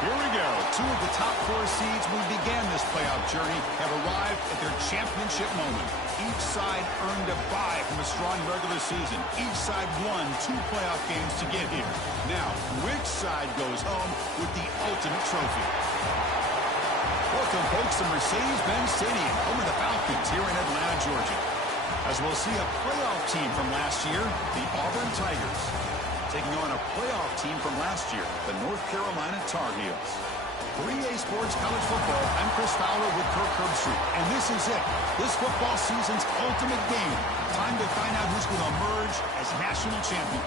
Here we go. Two of the top 4 seeds who began this playoff journey have arrived at their championship moment. Each side earned a bye from a strong regular season. Each side won 2 playoff games to get here. Now, which side goes home with the ultimate trophy? Welcome, folks, to Mercedes-Benz Stadium, home of the Falcons here in Atlanta, Georgia. As we'll see a playoff team from last year, the Auburn Tigers, taking on a playoff team from last year, the North Carolina Tar Heels. 3A Sports College Football, I'm Chris Fowler with Kirk Herbstreit, and this is it. This football season's ultimate game. Time to find out who's going to emerge as national champion.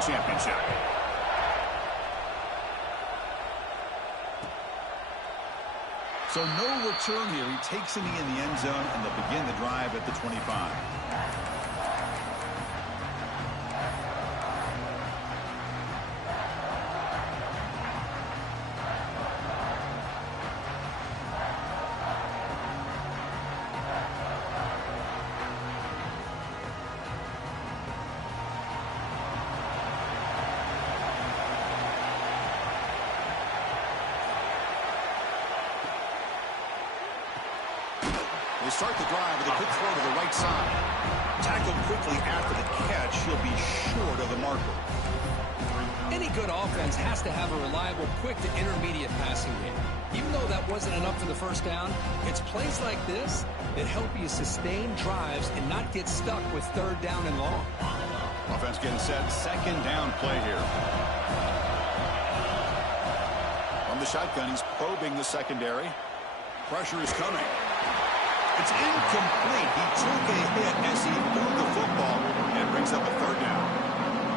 Championship. So no return here. He takes it in the end zone, and they'll begin the drive at the 25. They start the drive with a quick throw to the right side. Tackled quickly after the catch. He'll be short of the marker. Any good offense has to have a reliable, quick to intermediate passing game. Even though that wasn't enough for the first down, it's plays like this that help you sustain drives and not get stuck with 3rd down and long. Offense getting set. 2nd down play here. From the shotgun, he's probing the secondary. Pressure is coming. It's incomplete. He took a hit as he threw the football and brings up a 3rd down.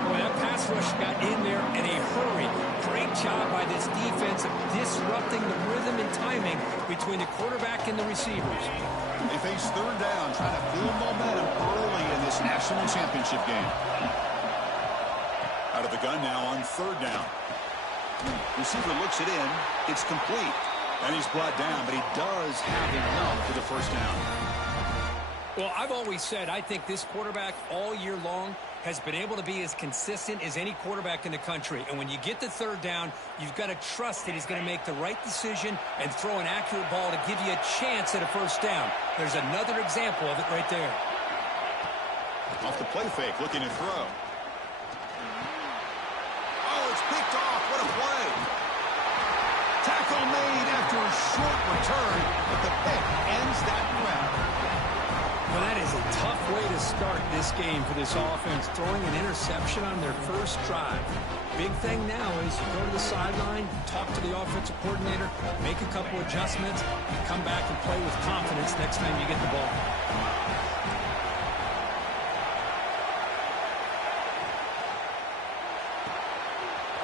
Well, that pass rush got in there in a hurry. Great job by this defense of disrupting the rhythm and timing between the quarterback and the receivers. They face 3rd down, trying to build momentum early in this national championship game. Out of the gun now on 3rd down. Receiver looks it in. It's complete. And he's brought down, but he does have enough for the 1st down. Well, I've always said I think this quarterback all year long has been able to be as consistent as any quarterback in the country. And when you get the 3rd down, you've got to trust that he's going to make the right decision and throw an accurate ball to give you a chance at a 1st down. There's another example of it right there. Off the play fake, looking to throw. Oh, it's picked off. What a play. Tackle made after a short return, but the pick ends that round. Well, that is a tough way to start this game for this offense, throwing an interception on their first drive. Big thing now is you go to the sideline, talk to the offensive coordinator, make a couple adjustments, and come back and play with confidence next time you get the ball.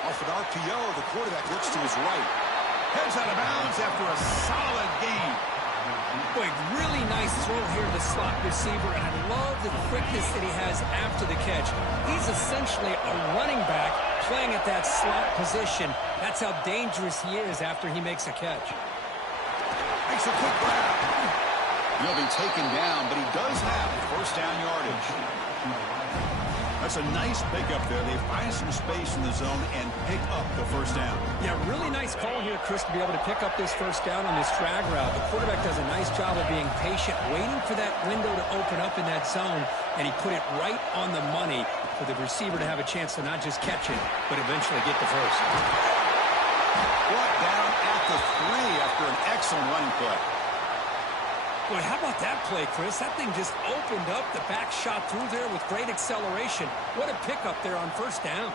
Off an RPO, the quarterback looks to his right. Heads out of bounds after a solid gain. Boy, really nice throw here to the slot receiver, and I love the quickness that he has after the catch. He's essentially a running back playing at that slot position. That's how dangerous he is after he makes a catch. Makes a quick grab. He'll be taken down, but he does have 1st down yardage. That's a nice pickup there. They find some space in the zone and pick up the 1st down. Yeah, really nice call here, Chris, to be able to pick up this 1st down on this drag route. The quarterback does a nice job of being patient, waiting for that window to open up in that zone, and he put it right on the money for the receiver to have a chance to not just catch it, but eventually get the 1st. Brought down at the 3 after an excellent running play. Boy, how about that play, Chris? That thing just opened up. The back shot through there with great acceleration. What a pickup there on first down.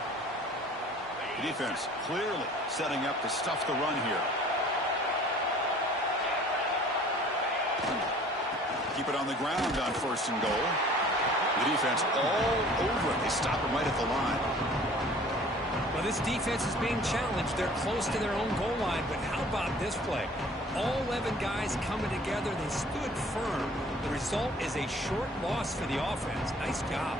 The defense clearly setting up to stuff the run here. Keep it on the ground on first and goal. The defense all over it. They stop it right at the line. Well, this defense is being challenged. They're close to their own goal line, but how about this play? All 11 guys coming together. They stood firm. The result is a short loss for the offense. Nice job.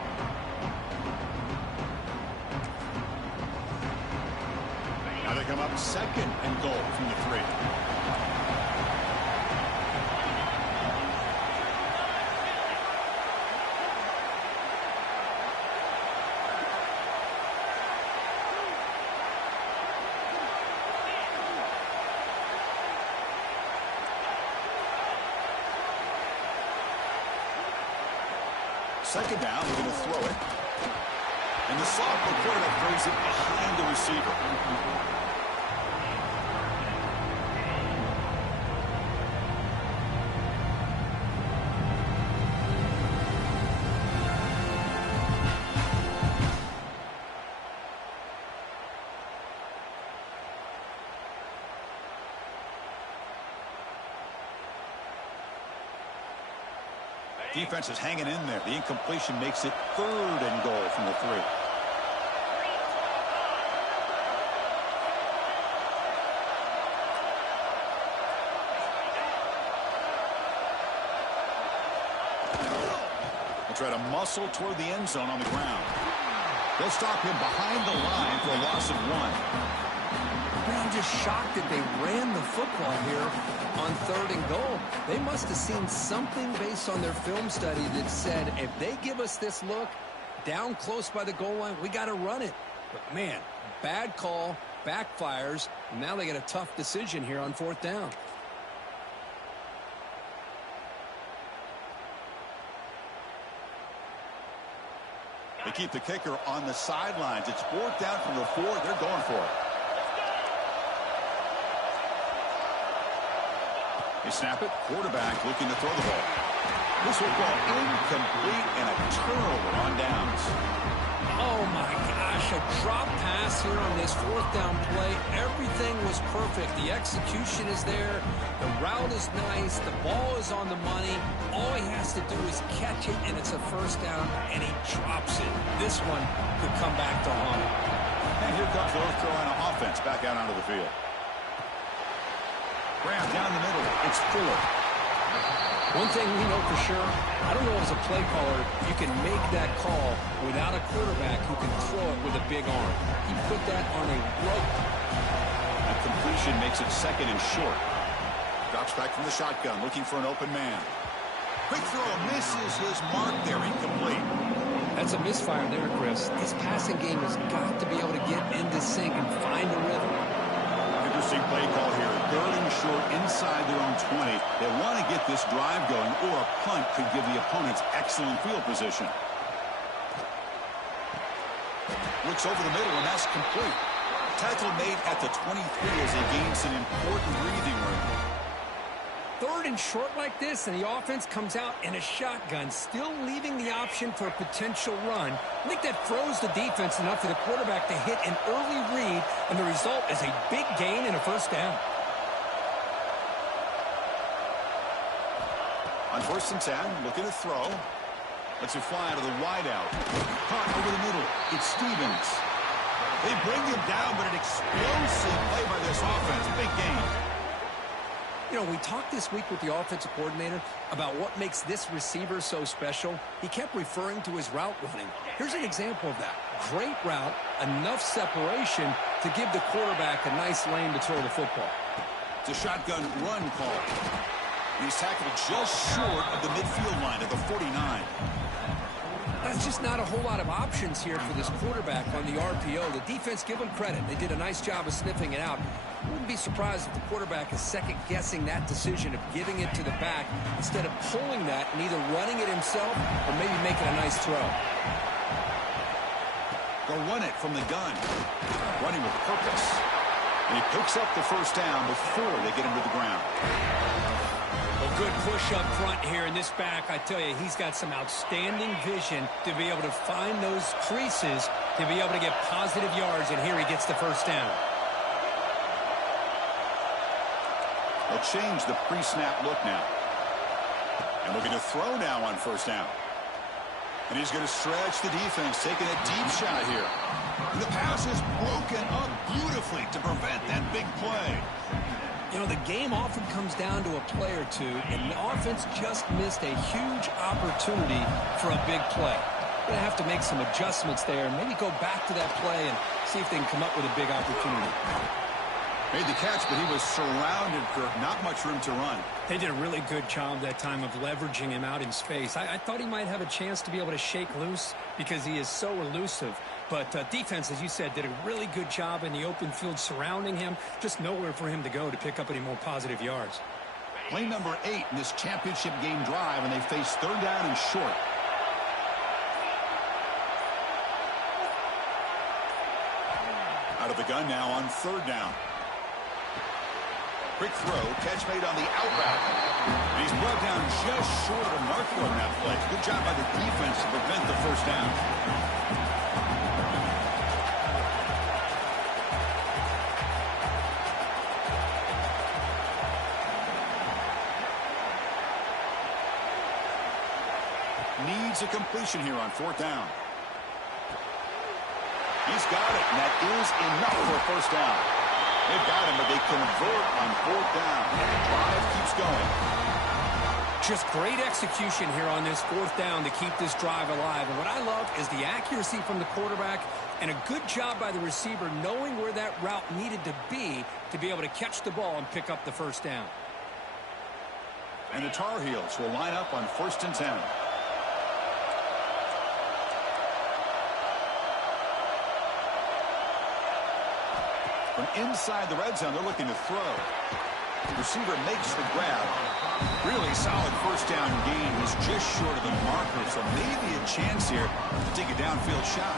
Now they come up second and goal from the 3. Second down, we're going to throw it. And the sophomore quarterback throws it behind the receiver. Defense is hanging in there. The incompletion makes it third and goal from the 3. They'll try to muscle toward the end zone on the ground. They'll stop him behind the line for a loss of 1. I'm just shocked that they ran the football here on third and goal. They must have seen something based on their film study that said, if they give us this look down close by the goal line, we got to run it. But, man, bad call, backfires. Now they get a tough decision here on fourth down. They keep the kicker on the sidelines. It's 4th down from the 4. They're going for it. They snap it. Quarterback looking to throw the ball. This will go incomplete and a turnover on downs. Oh, my gosh. A drop pass here on this 4th down play. Everything was perfect. The execution is there. The route is nice. The ball is on the money. All he has to do is catch it, and it's a first down, and he drops it. This one could come back to haunt him. And here comes the North Carolina offense back out onto the field. Graham down the middle. It's Fuller. One thing we know for sure, I don't know as a play caller, you can make that call without a quarterback who can throw it with a big arm. He put that on a rope. That completion makes it second and short. Drops back from the shotgun, looking for an open man. Quick throw, misses his mark there, incomplete. That's a misfire there, Chris. This passing game has got to be able to get into sync and find a rhythm. Interesting play call here. 3rd and short inside their own 20. They want to get this drive going, or a punt could give the opponents excellent field position. Looks over the middle, and that's complete. Tackle made at the 23 as he gains an important breathing room. 3rd and short like this, and the offense comes out in a shotgun, still leaving the option for a potential run. I think that froze the defense enough for the quarterback to hit an early read, and the result is a big gain and a first down. On 1st and 10, looking to throw. Lets it fly out of the wideout. Caught over the middle. It's Stevens. They bring him down, but an explosive play by this offense. Big gain. You know, we talked this week with the offensive coordinator about what makes this receiver so special. He kept referring to his route running. Here's an example of that. Great route, enough separation to give the quarterback a nice lane to throw the football. It's a shotgun run call. He's tackled just short of the midfield line at the 49. That's just not a whole lot of options here for this quarterback on the RPO. The defense, give them credit. They did a nice job of sniffing it out. Wouldn't be surprised if the quarterback is second-guessing that decision of giving it to the back instead of pulling that and either running it himself or maybe making a nice throw. Go run it from the gun. Running with purpose. And he picks up the first down before they get him to the ground. Well, Good push up front here, and this back, I tell you, he's got some outstanding vision to be able to find those creases, to be able to get positive yards, and here he gets the first down. They'll change the pre-snap look now. And looking to throw now on first down. And he's going to stretch the defense, taking a deep shot here. And the pass is broken up beautifully to prevent that big play. You know, the game often comes down to a play or two, and the offense just missed a huge opportunity for a big play. They're going to have to make some adjustments there, and maybe go back to that play and see if they can come up with a big opportunity. Made the catch, but he was surrounded, Kirk. Not much room to run. They did a really good job that time of leveraging him out in space. I thought he might have a chance to be able to shake loose because he is so elusive. But defense, as you said, did a really good job in the open field surrounding him. Just nowhere for him to go to pick up any more positive yards. Play number 8 in this championship game drive, and they face third down and short. Out of the gun now on third down. Quick throw, catch made on the out route. And he's brought down just short of the marker on that play. Good job by the defense to prevent the first down. Needs a completion here on fourth down. He's got it, and that is enough for a first down. They've got him, but they convert on fourth down. And the drive keeps going. Just great execution here on this fourth down to keep this drive alive. And what I love is the accuracy from the quarterback and a good job by the receiver knowing where that route needed to be able to catch the ball and pick up the first down. And the Tar Heels will line up on 1st and 10. From inside the red zone, they're looking to throw. The receiver makes the grab. Really solid first down gain. He's just short of the marker, so maybe a chance here to take a downfield shot.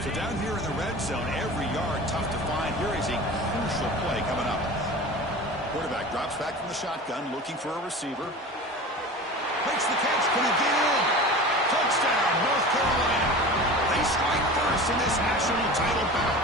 So down here in the red zone, every yard tough to find. Here is a crucial play coming up. Quarterback drops back from the shotgun, looking for a receiver. Makes the catch. Can he get in? Touchdown, North Carolina. They strike first in this national title bout.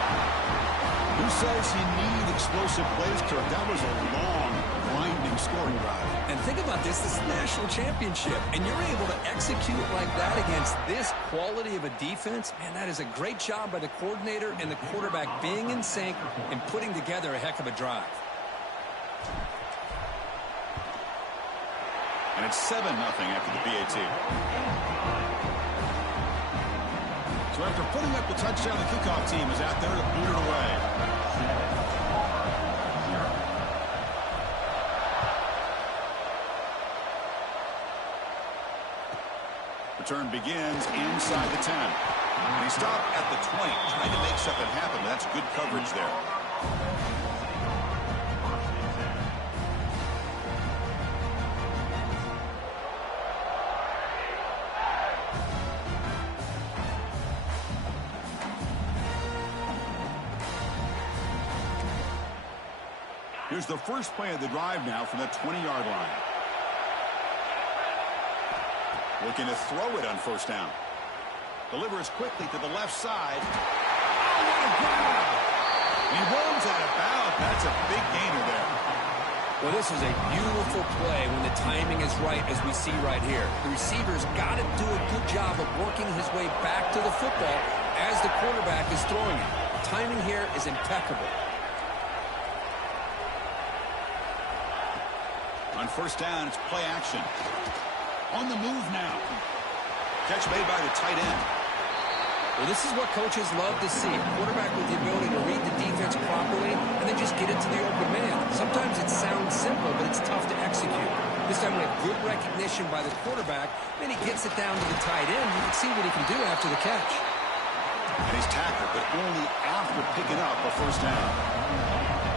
Who says you need explosive plays, Kirk? That was a long, winding scoring drive. And think about this. This is a national championship, and you're able to execute like that against this quality of a defense. Man, that is a great job by the coordinator and the quarterback being in sync and putting together a heck of a drive. And it's 7-0 after the PAT. So after putting up the touchdown, the kickoff team is out there to boot it away. Return begins inside the 10. And he stopped at the 20, trying to make something happen. That's good coverage there. Here's the first play of the drive now from that 20-yard line. Looking to throw it on first down. Delivers quickly to the left side. Oh, what a grab! He rolls out of bounds. That's a big gainer there. Well, this is a beautiful play when the timing is right, as we see right here. The receiver's got to do a good job of working his way back to the football as the quarterback is throwing it. The timing here is impeccable. On first down, it's play action. On the move now. Catch made by the tight end. Well, this is what coaches love to see. Quarterback with the ability to read the defense properly and then just get it to the open man. Sometimes it sounds simple, but it's tough to execute. This time we have good recognition by the quarterback. Then he gets it down to the tight end. You can see what he can do after the catch. And he's tackled, but only after picking up a first down.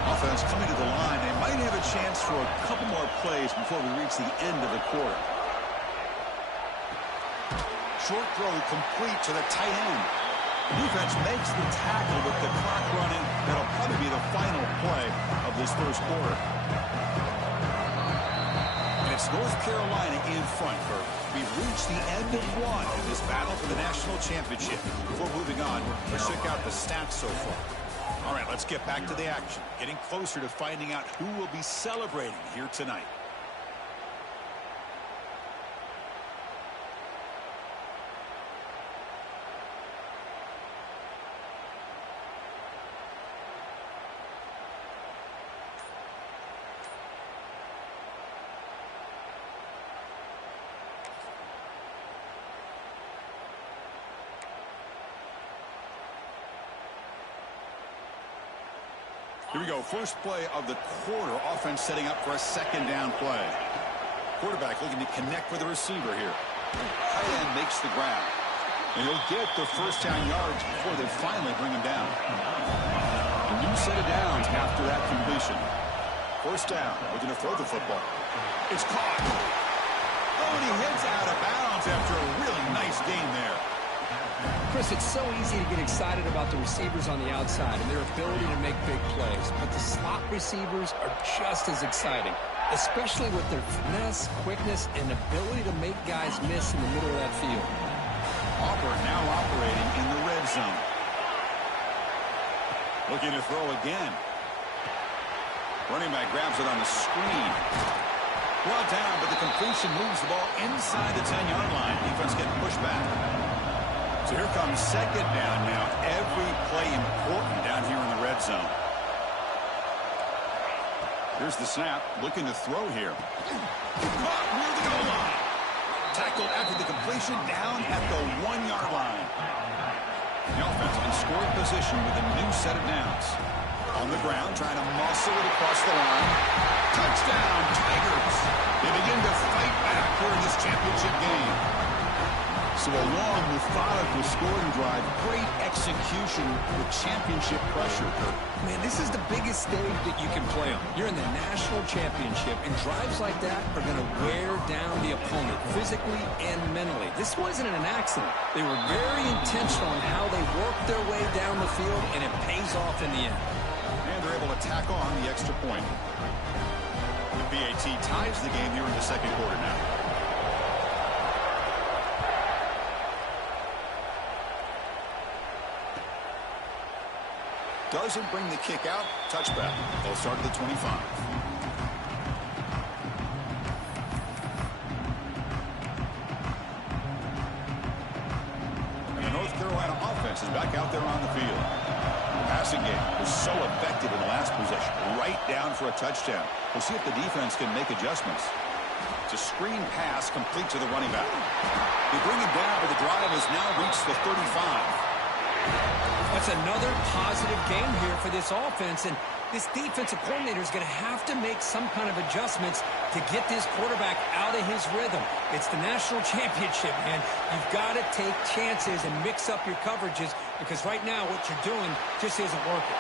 Offense coming to the line. They might have a chance for a couple more plays before we reach the end of the quarter. Short throw complete to the tight end. The defense makes the tackle with the clock running. That'll probably be the final play of this first quarter. And it's North Carolina in front, Bert. We've reached the end of one in this battle for the national championship. Before moving on, let's check out the stats so far. All right, let's get back to the action. Getting closer to finding out who will be celebrating here tonight. Here we go. First play of the quarter. Offense setting up for a second down play. Quarterback looking to connect with the receiver here. Tight end makes the grab. And he'll get the first down yards before they finally bring him down. A new set of downs after that completion. First down. Looking to throw the football. It's caught. Oh, and he heads out of bounds after a really nice gain there. Chris, it's so easy to get excited about the receivers on the outside and their ability to make big plays, but the slot receivers are just as exciting, especially with their finesse, quickness, and ability to make guys miss in the middle of that field. Auburn now operating in the red zone. Looking to throw again. Running back grabs it on the screen. Brought down, but the completion moves the ball inside the 10-yard line. Defense getting pushed back. So here comes second down now. Every play important down here in the red zone. Here's the snap. Looking to throw here. Caught near the goal line. Tackled after the completion down at the 1-yard line. The offense in scoring position with a new set of downs. On the ground, trying to muscle it across the line. Touchdown, Tigers. They begin to fight back here in this championship game. So a long, methodical scoring drive. Great execution with championship pressure, Kurt. Man, this is the biggest stage that you can play on. You're in the national championship, and drives like that are going to wear down the opponent physically and mentally. This wasn't an accident. They were very intentional in how they worked their way down the field, and it pays off in the end. And they're able to tack on the extra point. The BAT ties the game here in the second quarter now. Doesn't bring the kick out. Touchback. They'll start at the 25. And the North Carolina offense is back out there on the field. The passing game was so effective in the last possession. Right down for a touchdown. We'll see if the defense can make adjustments. It's a screen pass complete to the running back. They bring him down, but the drive has now reached the 35. That's another positive game here for this offense, and this defensive coordinator is going to have to make some kind of adjustments to get this quarterback out of his rhythm. It's the national championship, man. You've got to take chances and mix up your coverages, because right now what you're doing just isn't working.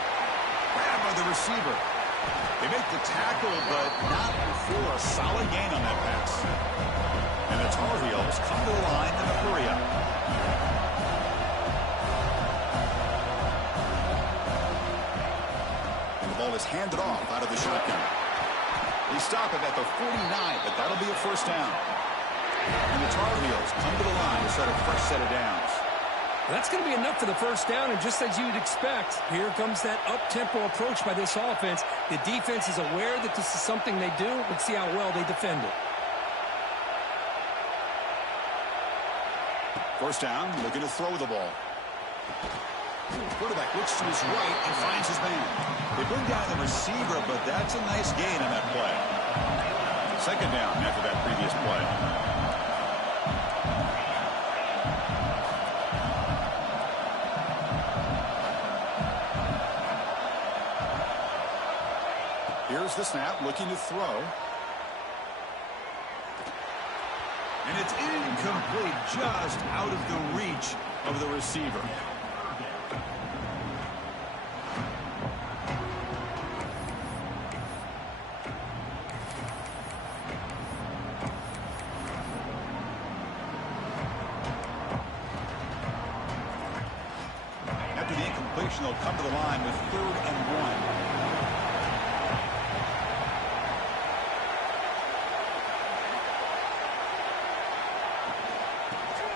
Grab by the receiver. They make the tackle, but not before a solid gain on that pass. And the Tar Heels come to the line in a hurry up. Is handed off out of the shotgun. They stop it at the 49, but that'll be a first down. And the Tar Heels come to the line to set a fresh set of downs. That's going to be enough for the first down, and just as you'd expect, here comes that up-tempo approach by this offense. The defense is aware that this is something they do. Let's see how well they defend it. First down, looking to throw the ball. Quarterback looks to his right and finds his man. They bring down the receiver, but that's a nice gain on that play. Second down after that previous play. Here's the snap, looking to throw. And it's incomplete, just out of the reach of the receiver. they'll come to the line with 3rd and 1.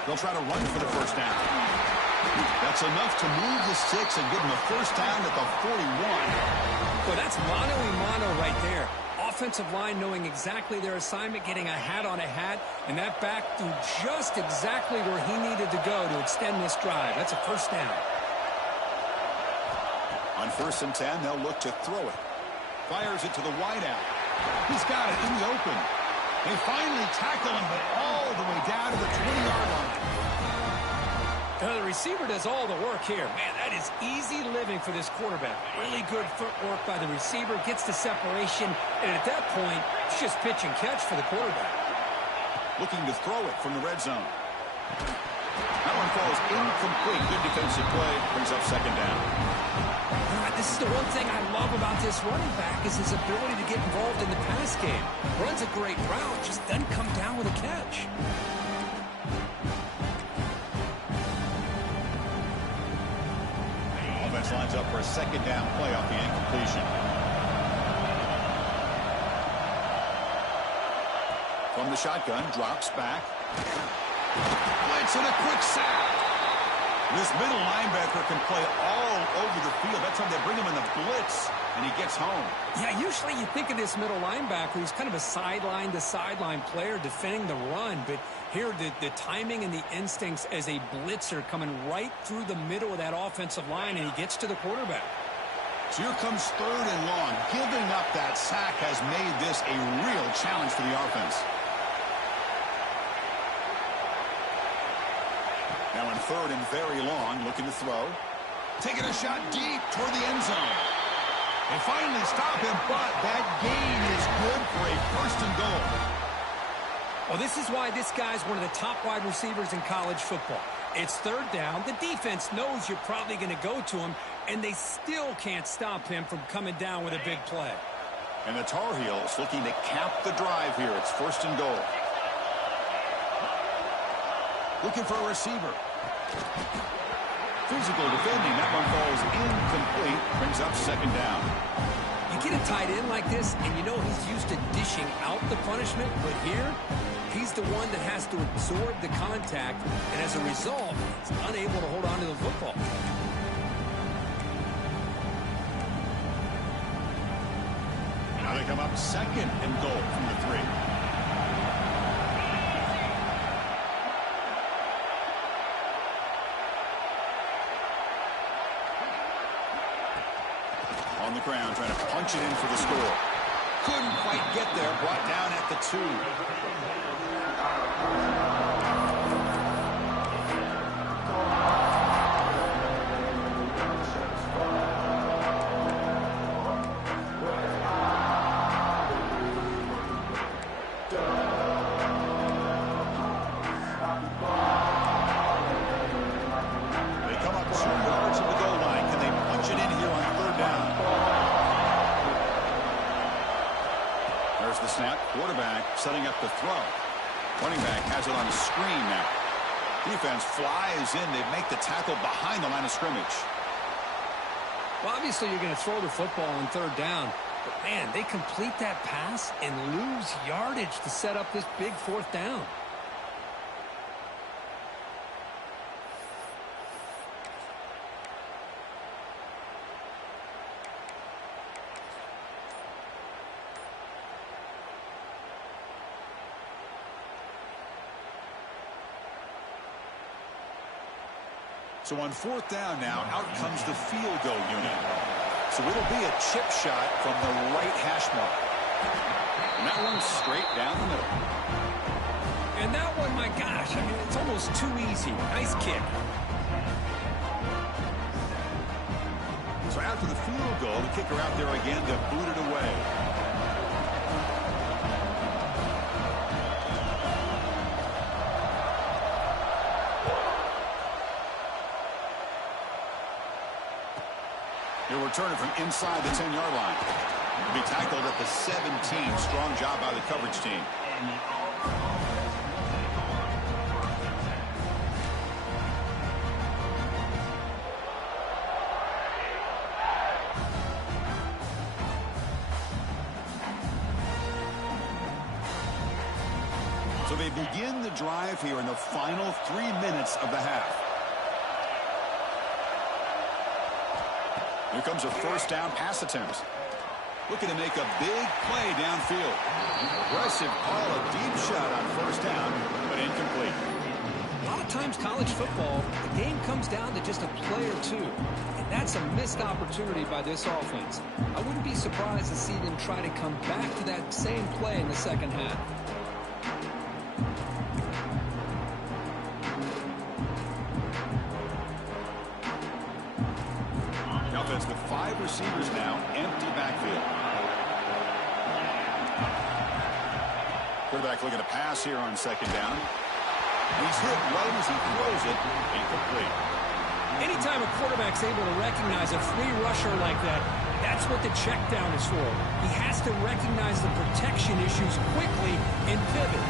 They'll try to run for the first down. That's enough to move the sticks and give them a first down at the 41. Well, that's mano-a-mano right there. Offensive line knowing exactly their assignment, getting a hat on a hat, and that back threw just exactly where he needed to go to extend this drive. That's a first down. On 1st and 10, they'll look to throw it. Fires it to the wideout. He's got it in the open. They finally tackle him, but all the way down to the 20-yard line. The receiver does all the work here. Man, that is easy living for this quarterback. Really good footwork by the receiver, gets the separation, and at that point, it's just pitch and catch for the quarterback. Looking to throw it from the red zone. That one falls incomplete. Good defensive play. Brings up 2nd down. This is the one thing I love about this running back is his ability to get involved in the pass game. Runs a great route, just doesn't come down with a catch. Offense lines up for a 2nd down play off the incompletion. From the shotgun, drops back. Blitz and a quick sack. This middle linebacker can play all over the field. That's how they bring him in the blitz, and he gets home. Yeah, usually you think of this middle linebacker who's kind of a sideline-to-sideline player defending the run, but here the timing and the instincts as a blitzer coming right through the middle of that offensive line, and he gets to the quarterback. So here comes 3rd and long. Giving up that sack has made this a real challenge for the offense. Now in 3rd and very long, looking to throw. Taking a shot deep toward the end zone. They finally stop him, but that gain is good for a 1st and goal. Well, this is why this guy's one of the top wide receivers in college football. It's 3rd down. The defense knows you're probably going to go to him, and they still can't stop him from coming down with a big play. And the Tar Heels looking to cap the drive here. It's 1st and goal. Looking for a receiver. Physical defending. That one falls incomplete. Brings up 2nd down. You get a tight end like this, and you know he's used to dishing out the punishment, but here, he's the one that has to absorb the contact, and as a result, he's unable to hold on to the football. Now they come up 2nd and goal from the 3. On the ground, trying to punch it in for the score. Couldn't quite get there, brought down at the 2. They come up 2 yards from the goal line. Can they punch it in here on 3rd down? There's the snap. Quarterback setting up the throw. Running back has it on a screen now. Defense flies in. They make the tackle behind the line of scrimmage. Well, obviously you're going to throw the football on 3rd down, but man, they complete that pass and lose yardage to set up this big 4th down. So on 4th down now, out comes the field goal unit. So it'll be a chip shot from the right hash mark. And that one's straight down the middle. And that one, my gosh, I mean, it's almost too easy. Nice kick. So after the field goal, the kicker out there again to boot it away. He'll return it from inside the 10-yard line. He'll be tackled at the 17. Strong job by the coverage team. So they begin the drive here in the final 3 minutes of the half. Here comes a first down pass attempt. Looking to make a big play downfield. Aggressive call, a deep shot on first down, but incomplete. A lot of times college football, the game comes down to just a play or two. And that's a missed opportunity by this offense. I wouldn't be surprised to see them try to come back to that same play in the second half. Offense with 5 receivers now, empty backfield. Quarterback looking to pass here on second down. And he's hit right as he throws it, incomplete. Anytime a quarterback's able to recognize a free rusher like that, that's what the check down is for. He has to recognize the protection issues quickly and pivot.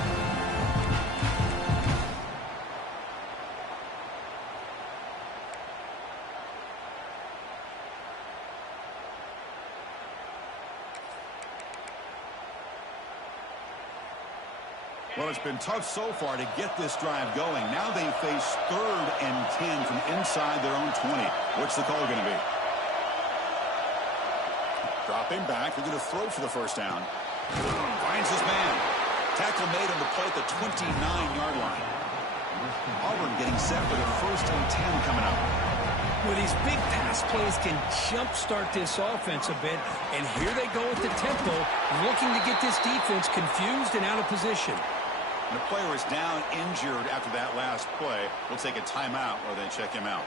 Well, it's been tough so far to get this drive going. Now they face 3rd and 10 from inside their own 20. What's the call going to be? Dropping back. They're going to throw for the first down. Finds his man. Tackle made on the play at the 29-yard line. Auburn getting set for the 1st and 10 coming up. Well, these big pass plays can jumpstart this offense a bit, and here they go with the tempo, looking to get this defense confused and out of position. And the player is down injured after that last play. We'll take a timeout while they check him out.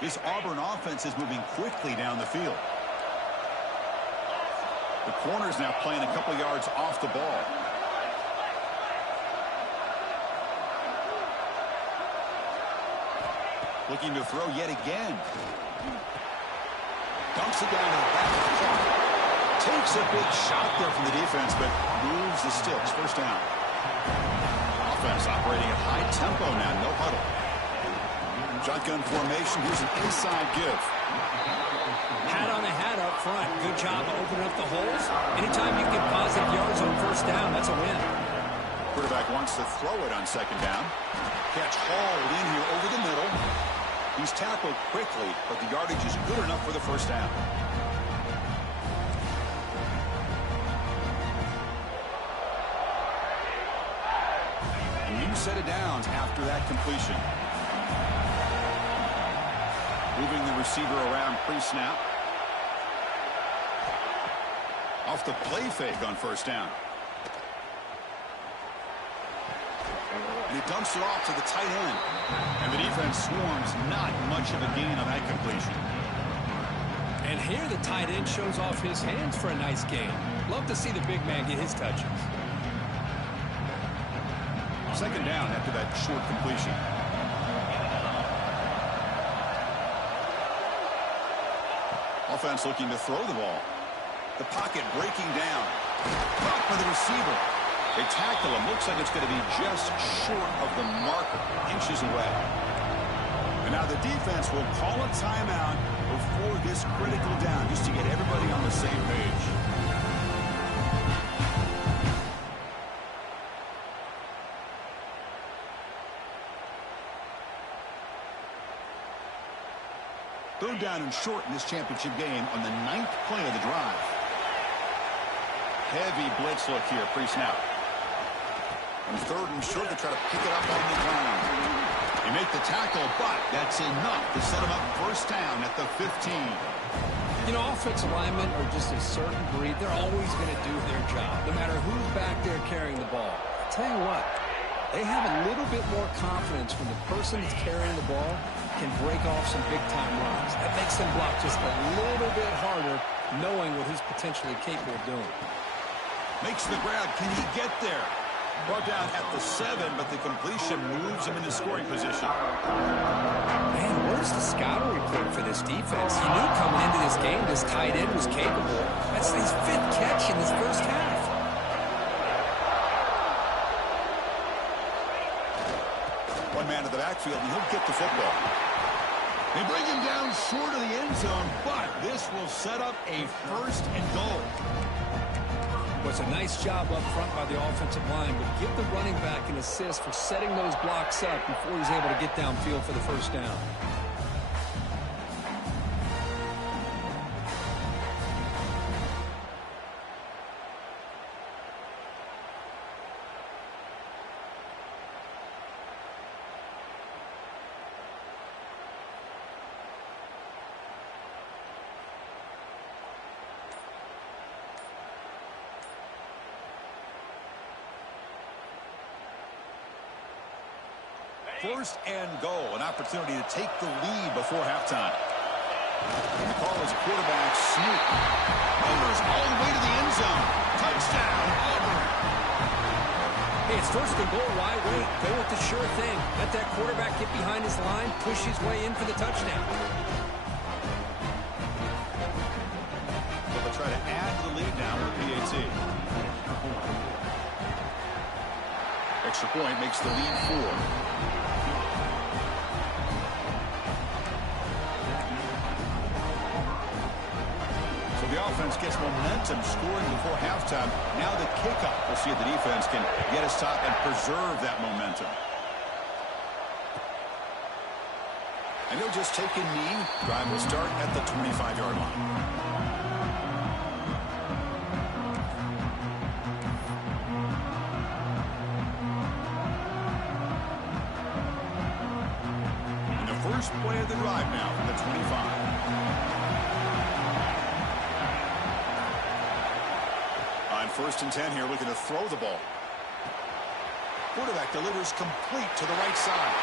This Auburn offense is moving quickly down the field. The corner's now playing a couple yards off the ball. Looking to throw yet again. Dumps it down to the back of the clock. Takes a big shot there from the defense, but moves the sticks. First down. Offense operating at high tempo now. No huddle. Shotgun formation. Here's an inside give. Hat on a hat up front. Good job of opening up the holes. Anytime you get positive yards on first down, that's a win. Quarterback wants to throw it on second down. Catch hauled in here over the middle. He's tackled quickly, but the yardage is good enough for the first down. A new set of downs after that completion. Moving the receiver around pre-snap. Off the play fake on first down. And he dumps it off to the tight end. And the defense swarms, not much of a gain on that completion. And here the tight end shows off his hands for a nice gain. Love to see the big man get his touches. Second down after that short completion. Offense looking to throw the ball. The pocket breaking down. Caught by the receiver. They tackle him. Looks like it's going to be just short of the marker. Inches away. And now the defense will call a timeout before this critical down, just to get everybody on the same page. Third down and short in this championship game on the 9th play of the drive. Heavy blitz look here, pre-snap. And third and short, they try to pick it up on the ground. They make the tackle, but that's enough to set them up first down at the 15. You know, offensive linemen are just a certain breed. They're always going to do their job, no matter who's back there carrying the ball. I'll tell you what, they have a little bit more confidence when the person that's carrying the ball can break off some big-time runs. That makes them block just a little bit harder, knowing what he's potentially capable of doing. Makes the grab. Can he get there? Brought down at the 7, but the completion moves him into scoring position. Man, where's the scouting report for this defense? You knew coming into this game this tight end was capable. That's his 5th catch in this first half. One man to the backfield, and he'll get the football. They bring him down short of the end zone, but this will set up a 1st and goal. Was a nice job up front by the offensive line, but give the running back an assist for setting those blocks up before he's able to get downfield for the 1st down. First and goal, an opportunity to take the lead before halftime. And the call is quarterback sneak. Overs all the way to the end zone. Touchdown, Auburn. Hey, it's 1st and goal. Why wait? Go with the sure thing. Let that quarterback get behind his line, push his way in for the touchdown. So they'll try to add to the lead now with PAT. Extra point makes the lead 4. The offense gets momentum scoring before halftime. Now the kickoff. We'll see if the defense can get a stop and preserve that momentum. And he'll just take a knee. Drive will start at the 25-yard line. And the first play of the drive now from the 25. On 1st and 10 here, looking to throw the ball. Quarterback delivers complete to the right side.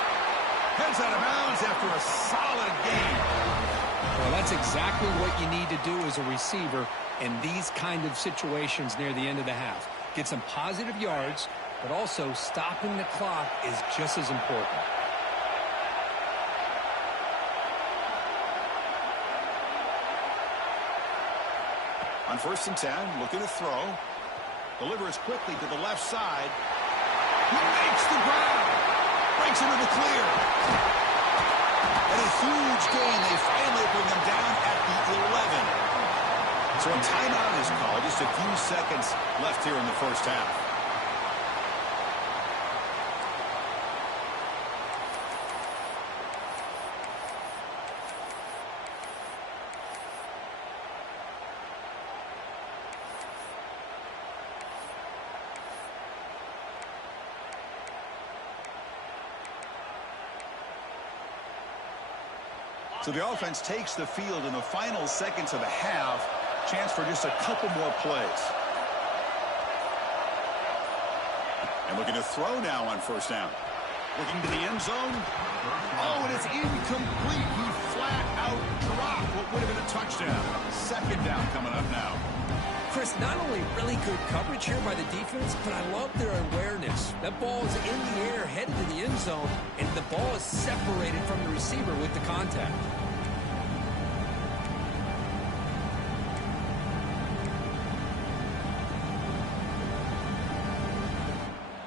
Heads out of bounds after a solid game. Well, that's exactly what you need to do as a receiver in these kind of situations near the end of the half. Get some positive yards, but also stopping the clock is just as important. On 1st and 10, looking to throw. Delivers quickly to the left side. He makes the ground. Breaks into the clear. And a huge gain. They finally bring him down at the 11. So a timeout is called. Just a few seconds left here in the 1st half. So the offense takes the field in the final seconds of the half. Chance for just a couple more plays. And looking to throw now on 1st down. Looking to the end zone. Oh, and it's incomplete. He flat out dropped what would have been a touchdown. 2nd down coming up now. Chris, not only really good coverage here by the defense, but I love their awareness. That ball is in the air, headed to the end zone, and the ball is separated from the receiver with the contact.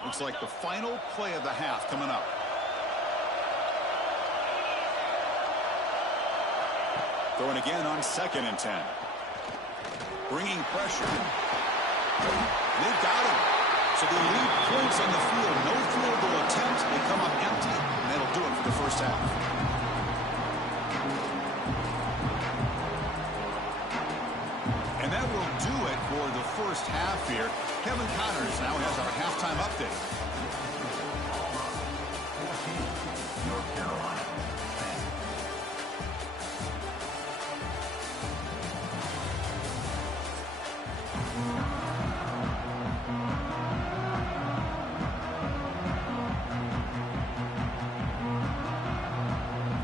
Looks like the final play of the half coming up. Throwing again on 2nd and 10. Bringing pressure. They've got him. So they leave points on the field. No field goal attempt. They come up empty, and that'll do it for the 1st half. And that will do it for the 1st half here. Kevin Connors now has our halftime update. North Carolina.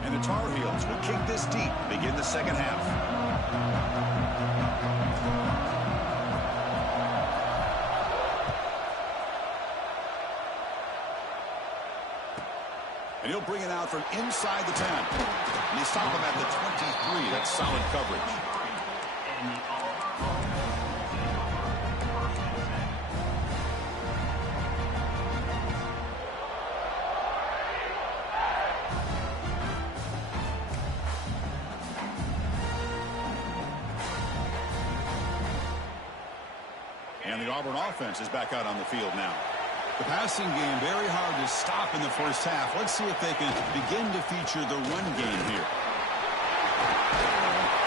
And the Tar Heels will kick this deep, begin the 2nd half. And he'll bring it out from inside the 10. And they stop him at the 23. That's solid coverage. And the Auburn offense is back out on the field now. The passing game very hard to stop in the first half. Let's see if they can begin to feature the run game here.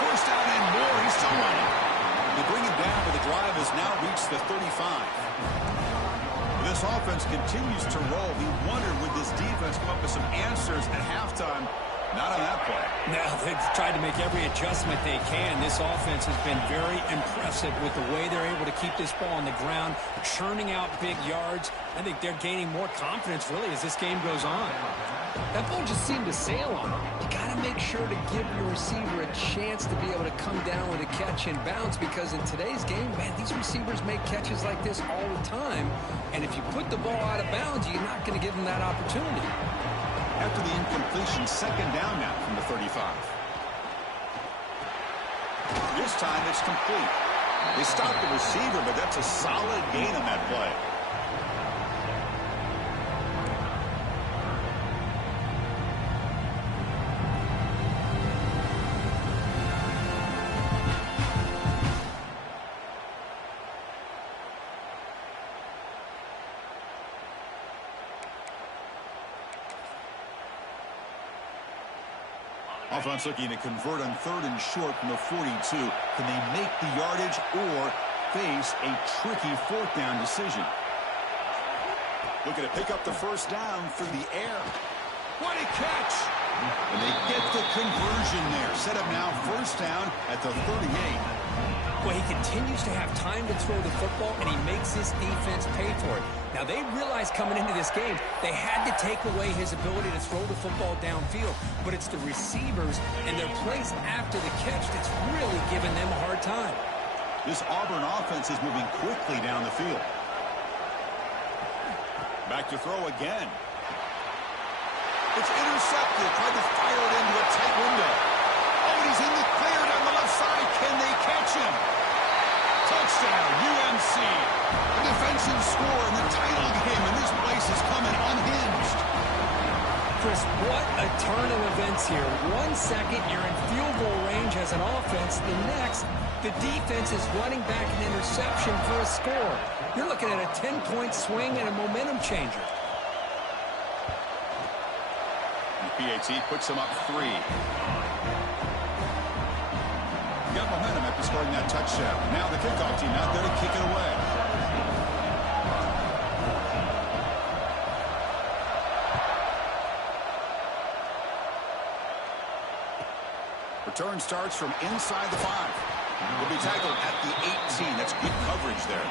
First down and more. He's still running. They bring him down, but the drive has now reached the 35. This offense continues to roll. We wondered, would this defense come up with some answers at halftime? Not on that play. Now, they've tried to make every adjustment they can. This offense has been very impressive with the way they're able to keep this ball on the ground, churning out big yards. I think they're gaining more confidence, really, as this game goes on. That ball just seemed to sail on him. You got to make sure to give your receiver a chance to be able to come down with a catch and bounce, because in today's game, man, these receivers make catches like this all the time. And if you put the ball out of bounds, you're not going to give them that opportunity. After the incompletion, second down now from the 35. This time it's complete. They stopped the receiver, but that's a solid gain on that play. Offense looking to convert on 3rd and short from the 42. Can they make the yardage or face a tricky 4th down decision? Looking to pick up the first down through the air. What a catch! And they get the conversion there. Set up now 1st down at the 38. Well, he continues to have time to throw the football, and he makes this defense pay for it. Now, they realized coming into this game they had to take away his ability to throw the football downfield, but it's the receivers and their plays after the catch that's really giving them a hard time. This Auburn offense is moving quickly down the field. Back to throw again. It's intercepted. Tried to fire it into a tight window. Oh, and he's in the clear down the left side. Can they catch him? Touchdown, UNC. A defensive score in the title game, and this place is coming unhinged. Chris, what a turn of events here. 1 second, you're in field goal range as an offense. The next, the defense is running back an interception for a score. You're looking at a 10-point swing and a momentum changer. PAT puts him up 3. Got momentum after scoring that touchdown. Now the kickoff team out there to kick it away. Return starts from inside the 5. Will be tackled at the 18. That's good coverage there.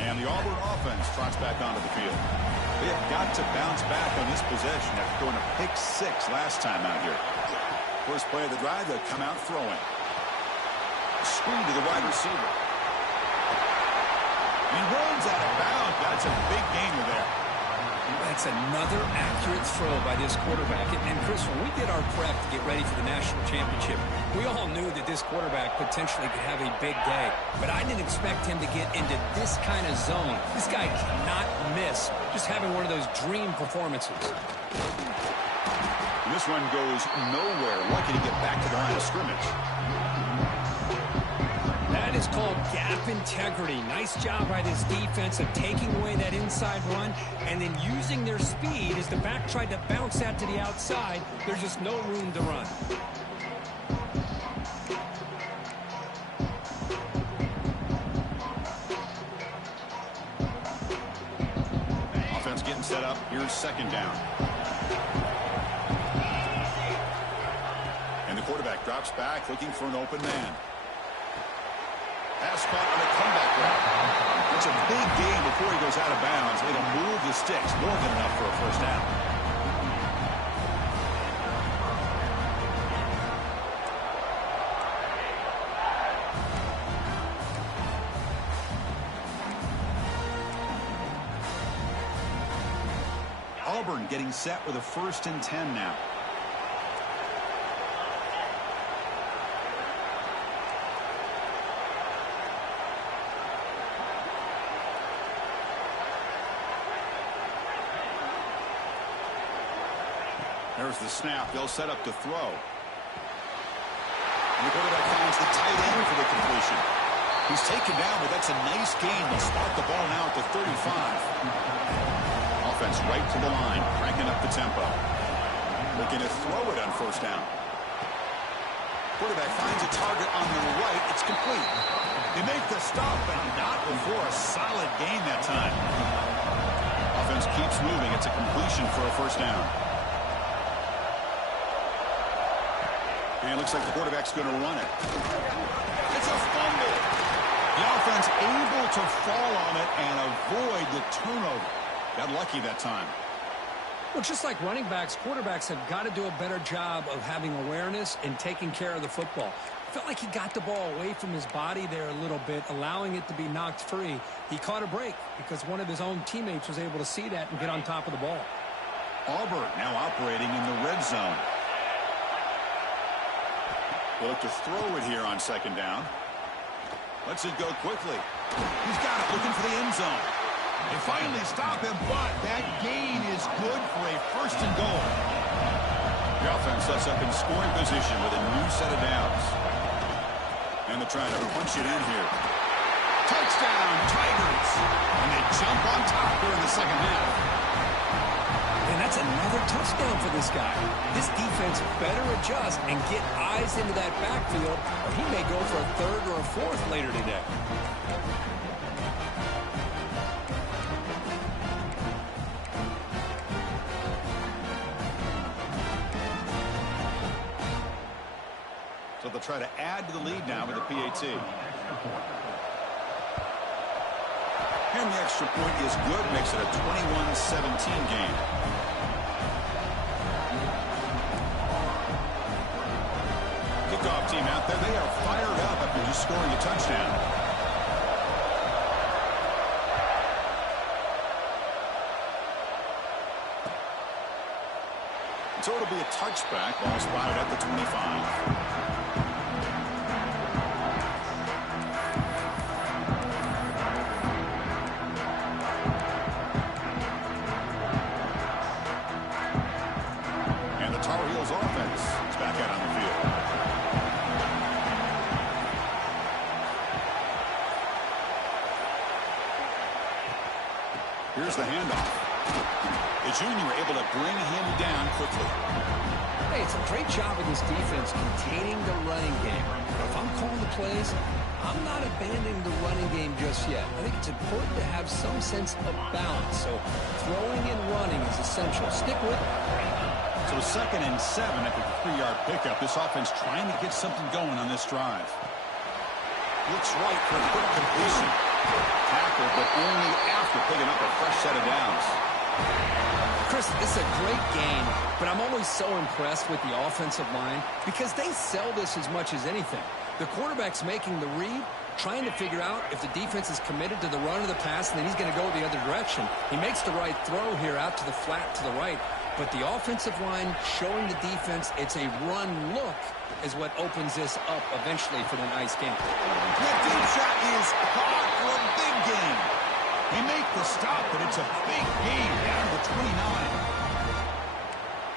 And the Auburn offense trots back onto the field. They have got to bounce back on this possession after throwing a pick 6 last time out here. First play of the drive, they'll come out throwing. Screen to the wide receiver. He runs out of bounds. That's a big gainer there. That's another accurate throw by this quarterback. And Chris, when we did our prep to get ready for the national championship, we all knew that this quarterback potentially could have a big day. But I didn't expect him to get into this kind of zone. This guy cannot miss. Just having one of those dream performances. And this one goes nowhere. Lucky to get back to the line of scrimmage. That is called gap integrity. Nice job by this defense of taking away that inside run and then using their speed as the back tried to bounce that to the outside. There's just no room to run. Offense getting set up. Here's 2nd down. And the quarterback drops back looking for an open man. Pass caught on a comeback route. It's a big gain before he goes out of bounds. It'll move the sticks. More than enough for a first down. Auburn getting set with a 1st and 10 now. There's the snap. They'll set up to throw. And the quarterback finds the tight end for the completion. He's taken down, but that's a nice gain. They'll spot the ball now at the 35. Offense right to the line, cranking up the tempo. Looking to throw it on first down. Quarterback finds a target on the right. It's complete. They make the stop, but not before a solid gain that time. Offense keeps moving. It's a completion for a first down. And it looks like the quarterback's going to run it. It's a fumble. The offense able to fall on it and avoid the turnover. Got lucky that time. Well, just like running backs, quarterbacks have got to do a better job of having awareness and taking care of the football. Felt like he got the ball away from his body there a little bit, allowing it to be knocked free. He caught a break because one of his own teammates was able to see that and get on top of the ball. Auburn now operating in the red zone. They'll look to throw it here on second down. Lets it go quickly. He's got it, looking for the end zone. They finally stop him, but that gain is good for a first and goal. The offense sets up in scoring position with a new set of downs. And they're trying to punch it in here. Touchdown, Tigers! And they jump on top here in the second half. And that's another touchdown for this guy. This defense better adjust and get eyes into that backfield, or he may go for a third or a fourth later today. So they'll try to add to the lead now with the PAT. And the extra point is good, makes it a 21-17 game. Kickoff team out there, they are fired up after just scoring a touchdown. So it'll be a touchback, ball spotted at the 25. Offense is back out on the field. Here's the handoff. The junior able to bring him down quickly. Hey, it's a great job of this defense containing the running game. But if I'm calling the plays, I'm not abandoning the running game just yet. I think it's important to have some sense of balance. So throwing and running is essential. Stick with it. So 2nd and 7 after the 3-yard pickup. This offense trying to get something going on this drive. Looks right for a quick completion. Tackle, but only after picking up a fresh set of downs. Chris, this is a great game, but I'm always so impressed with the offensive line because they sell this as much as anything. The quarterback's making the read, trying to figure out if the defense is committed to the run or the pass, and then he's going to go the other direction. He makes the right throw here out to the flat to the right. But the offensive line showing the defense it's a run look is what opens this up eventually for the nice game. That deep shot is caught for a big gain. They make the stop, but it's a big gain down to the 29.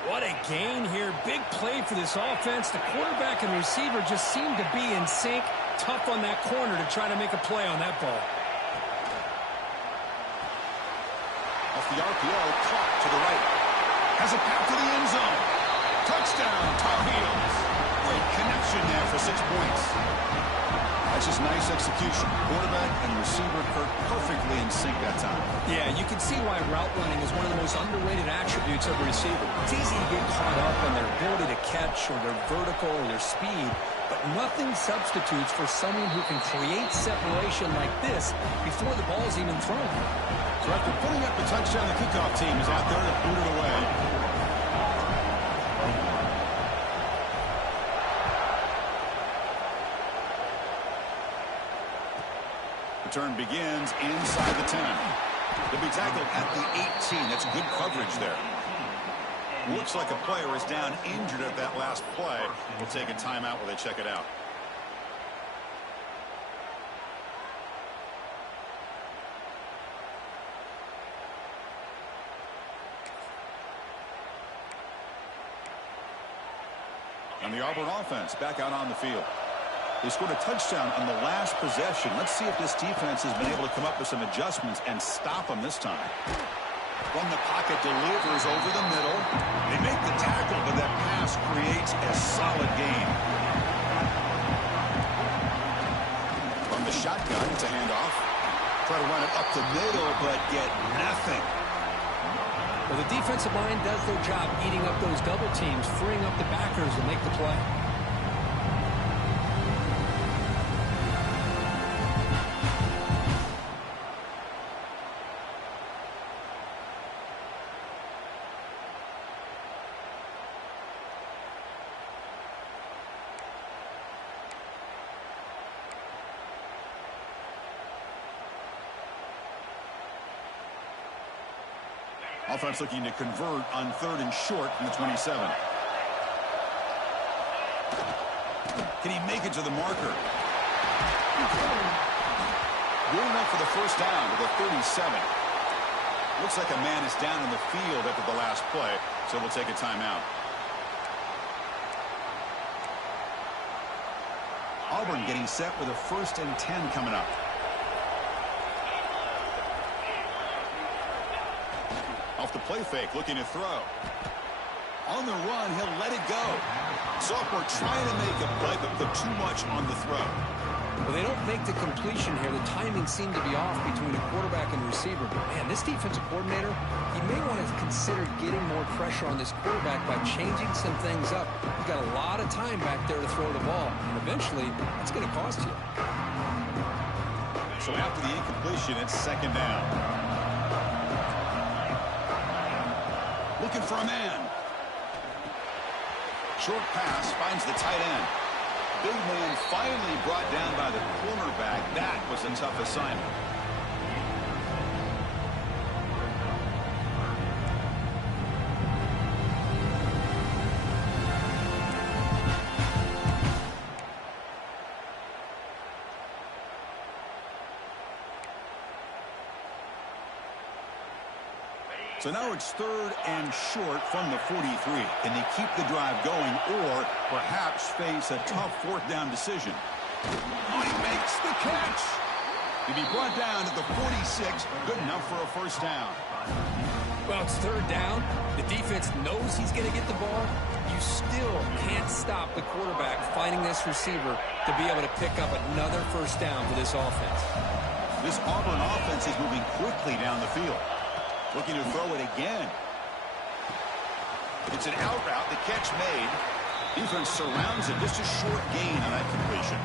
What a gain here. Big play for this offense. The quarterback and receiver just seem to be in sync. Tough on that corner to try to make a play on that ball. Off the RPO, caught to the right. Has a path to the end zone. Touchdown, Tar Heels. Great connection there for 6 points. That's just nice execution. Quarterback and receiver Kirk perfectly in sync that time. Yeah, you can see why route running is one of the most underrated attributes of a receiver. It's easy to get caught up on their ability to catch or their vertical or their speed, but nothing substitutes for someone who can create separation like this before the ball is even thrown. So after putting up the touchdown, the kickoff team is out there to boot it away. Return begins inside the 10. They'll be tackled at the 18. That's good coverage there. Looks like a player is down injured at that last play. We'll take a timeout while they check it out. And the Auburn offense back out on the field. They scored a touchdown on the last possession. Let's see if this defense has been able to come up with some adjustments and stop them this time. From the pocket, delivers over the middle. They make the tackle, but that pass creates a solid gain. From the shotgun, it's a handoff. Try to run it up the middle, but get nothing. Well, the defensive line does their job eating up those double teams, freeing up the backers to make the play. Offense looking to convert on 3rd and short from the 27. Can he make it to the marker? Good enough for the first down to the 37. Looks like a man is down in the field after the last play, so we'll take a timeout. Auburn getting set with a 1st and 10 coming up. Off the play fake, looking to throw. On the run, he'll let it go. Sophomore trying to make a play, but put too much on the throw. Well, they don't make the completion here. The timing seemed to be off between a quarterback and receiver. But, man, this defensive coordinator, he may want to consider getting more pressure on this quarterback by changing some things up. He's got a lot of time back there to throw the ball. And eventually, it's going to cost you. So after the incompletion, it's 2nd down. Looking for a man. Short pass finds the tight end. Big man finally brought down by the cornerback. That was a tough assignment. So now it's 3rd and short from the 43. Can they keep the drive going or perhaps face a tough 4th down decision? Oh, he makes the catch. He'll be brought down at the 46. Good enough for a 1st down. Well, it's 3rd down. The defense knows he's going to get the ball. You still can't stop the quarterback finding this receiver to be able to pick up another 1st down for this offense. This Auburn offense is moving quickly down the field. Looking to throw it again. It's an out route. The catch made. Defense surrounds it. Just a short gain on that completion.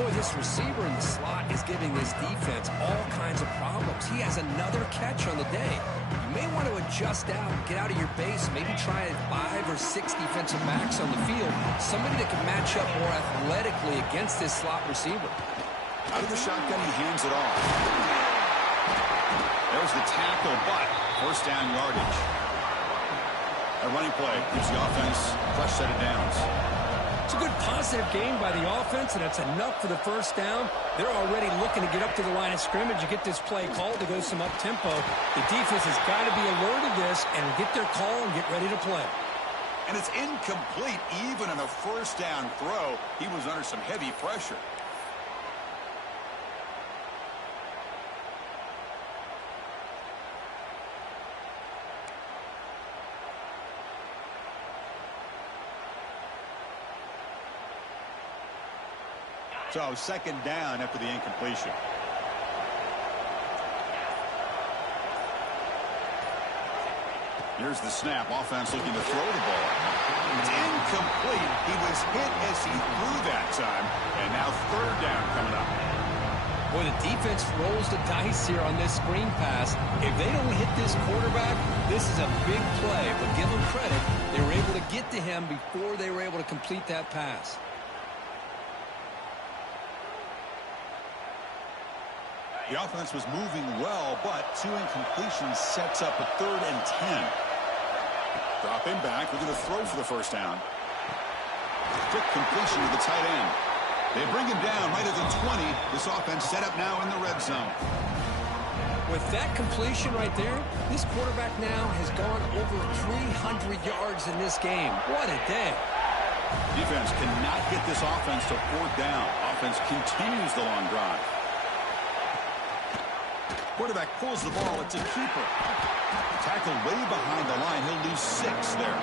Boy, this receiver in the slot is giving this defense all kinds of problems. He has another catch on the day. You may want to adjust out, get out of your base, maybe try 5 or 6 defensive backs on the field. Somebody that can match up more athletically against this slot receiver. Out of the shotgun, he hands it off. There's the tackle, but 1st down yardage. A running play gives the offense a fresh set of downs. It's a good positive gain by the offense, and that's enough for the 1st down. They're already looking to get up to the line of scrimmage. You get this play called to go some up-tempo. The defense has got to be alert of this and get their call and get ready to play. And it's incomplete even on a 1st down throw. He was under some heavy pressure. So 2nd down after the incompletion. Here's the snap. Offense looking to throw the ball. It's incomplete. He was hit as he threw that time. And now 3rd down coming up. Boy, the defense rolls the dice here on this screen pass. If they don't hit this quarterback, this is a big play. But give them credit. They were able to get to him before they were able to complete that pass. The offense was moving well, but 2 incompletions sets up a 3rd and 10. Dropping back, looking to throw for the 1st down. Quick completion to the tight end. They bring him down right at the 20. This offense set up now in the red zone. With that completion right there, this quarterback now has gone over 300 yards in this game. What a day. Defense cannot get this offense to fourth down. Offense continues the long drive. Quarterback pulls the ball. It's a keeper. Tackled way behind the line. He'll lose 6 there.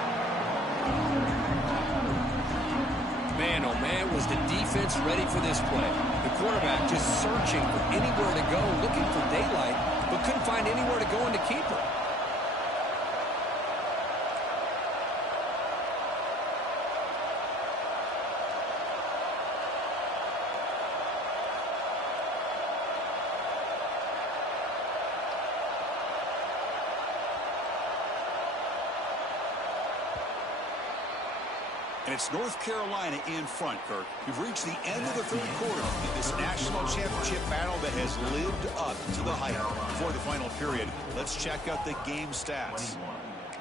Man, oh man, was the defense ready for this play. The quarterback just searching for anywhere to go, looking for daylight, but couldn't find anywhere to go in the keeper. And it's North Carolina in front, Kirk. We've reached the end of the third quarter in this national championship battle that has lived up to the hype. Before the final period, let's check out the game stats.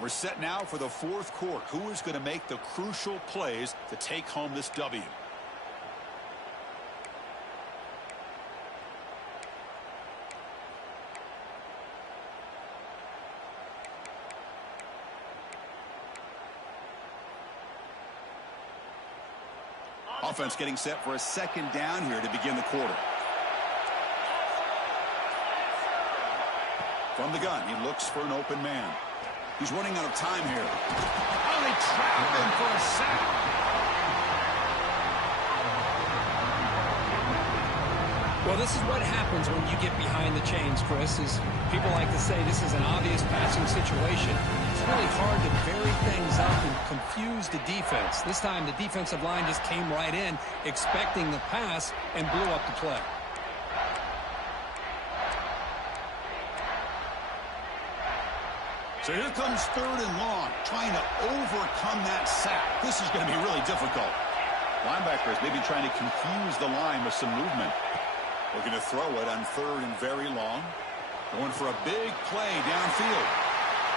We're set now for the fourth quarter. Who is going to make the crucial plays to take home this W? Offense getting set for a second down here to begin the quarter. From the gun, he looks for an open man. He's running out of time here. Oh, they trap him for a sack. Well, this is what happens when you get behind the chains, Chris. Is people like to say this is an obvious passing situation. It's really hard to vary things up and confuse the defense. This time, the defensive line just came right in, expecting the pass, and blew up the play. So here comes 3rd and long, trying to overcome that sack. This is going to be really difficult. Linebackers maybe trying to confuse the line with some movement. Looking to throw it on 3rd and very long. Going for a big play downfield.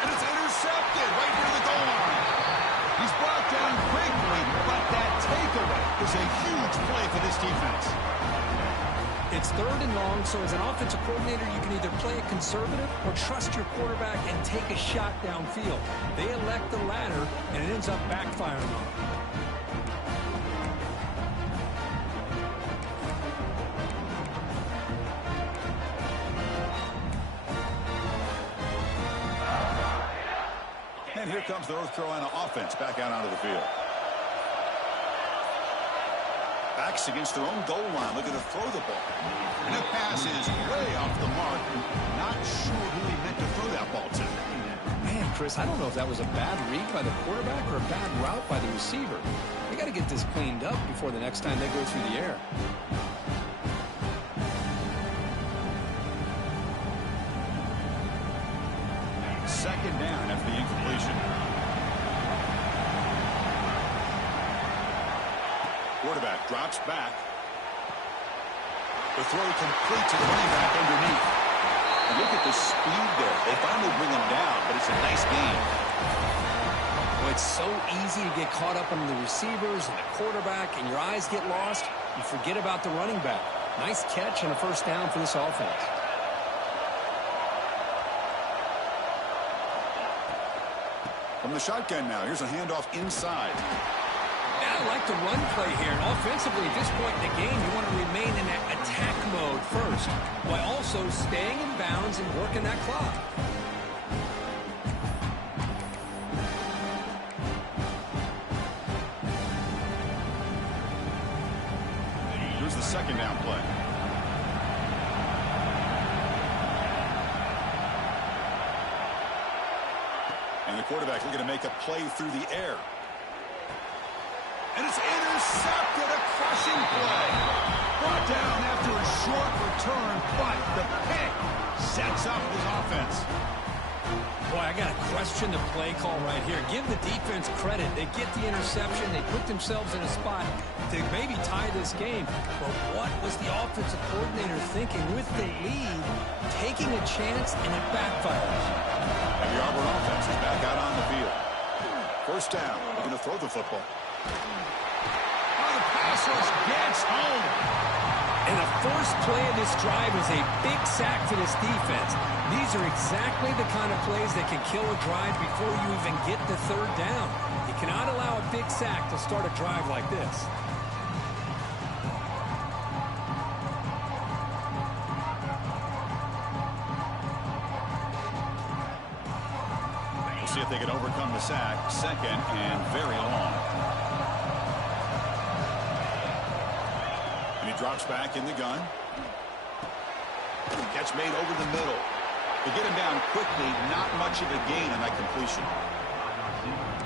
And it's intercepted right near the goal line. He's brought down quickly, but that takeaway is a huge play for this defense. It's 3rd and long, so as an offensive coordinator, you can either play it conservative or trust your quarterback and take a shot downfield. They elect the latter, and it ends up backfiring on them. And here comes the North Carolina offense back out onto the field. Backs against their own goal line, looking to throw the ball. And the pass is way off the mark. Not sure who he meant to throw that ball to. Man, Chris, I don't know if that was a bad read by the quarterback or a bad route by the receiver. We got to get this cleaned up before the next time they go through the air. Second down after the incompletion. Quarterback drops back. The throw complete to the running back underneath. And look at the speed there. They finally bring him down, but it's a nice game. Well, it's so easy to get caught up on the receivers and the quarterback, and your eyes get lost. You forget about the running back. Nice catch and a first down for this offense. From the shotgun now, here's a handoff inside. I like the run play here. And offensively, at this point in the game, you want to remain in that attack mode first, while also staying in bounds and working that clock. Here's the second down play. And the quarterback looking to make a play through the air. And it's intercepted, a crushing play. Brought down after a short return, but the pick sets up his offense. Boy, I got to question the play call right here. Give the defense credit. They get the interception. They put themselves in a spot to maybe tie this game. But what was the offensive coordinator thinking with the lead, taking a chance, and it backfires? And the Auburn offense is back out on the field. First down, they're going to throw the football. Oh, the pass rush gets home. And the first play of this drive is a big sack for this defense. These are exactly the kind of plays that can kill a drive before you even get the third down. You cannot allow a big sack to start a drive like this. We'll see if they can overcome the sack. Second and very long. And he drops back in the gun. Catch made over the middle. They get him down quickly. Not much of a gain on that completion.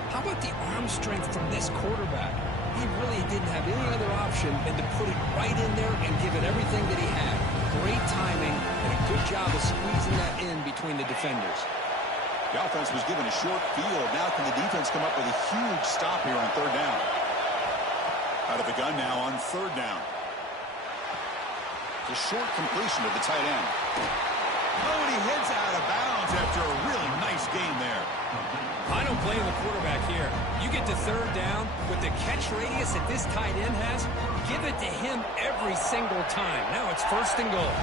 How about the arm strength from this quarterback? He really didn't have any other option than to put it right in there and give it everything that he had. Great timing and a good job of squeezing that in between the defenders. The offense was given a short field. Now can the defense come up with a huge stop here on third down? Out of the gun now on third down. The short completion of the tight end. Oh, and he heads out of bounds after a really nice game there. I don't blame the quarterback here. You get to third down with the catch radius that this tight end has, give it to him every single time. Now it's first and goal.